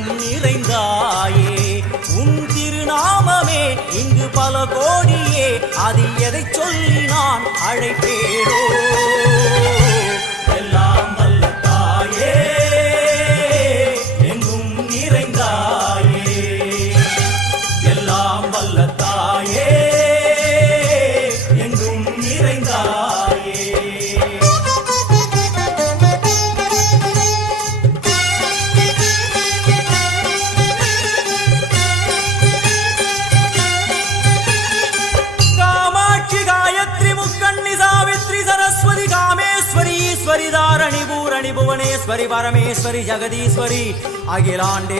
எங்கும் நிறைந்தாயே உன் திருநாமமே இங்கு பல கோடியே அதில் எதை சொல்லி நான் அழைப்பேனோ எல்லாம் வல்ல தாயே எங்கும் நிறைந்தாயே எல்லாம் வல்ல தாயே எங்கும் நிறைந்தாயே ईश्वरी धारणी भुवनेश्वरी परमेश्वरी जगदीश्वरी अखिलांडे